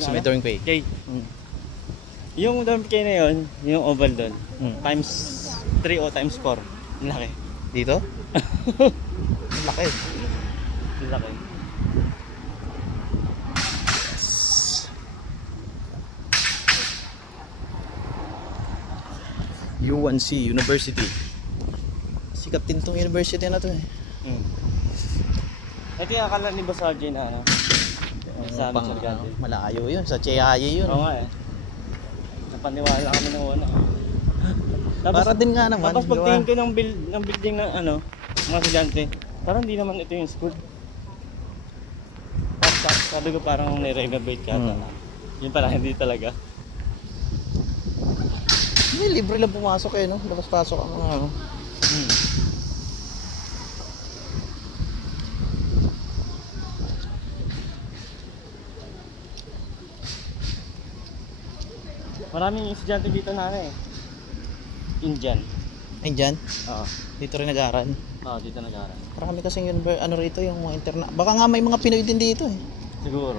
Sa may drawing pay. K. Yung dorm K na yun, yung oval doon, times 3 o times 4. Laki. Dito? Laki. Laki. UNC University. Sikat din tong university na to eh. Ito yung akala ni Basarje na ano? Sa amin sa garden. Malayo yun, sa Cheaye yun. Oo nga eh. Napaniwala kami ng una. Para din nga naman. Tapos pagtingin ko ng building ng ano, mga estudyante, parang hindi naman ito yung school. Tapos sabi ko parang nire-renovate ka ata. Yun pala, hindi talaga. May libre lang pumasok eh, no? Labas-pasok ang mga ano. Maraming estudyante dito na ano eh. Indian. Indian? Oo. Dito rin nag-aaral. Oo, dito nag-aaral. Marami kasing yun, ano rito yung mga interna. Baka nga may mga Pinoy din dito eh. Siguro.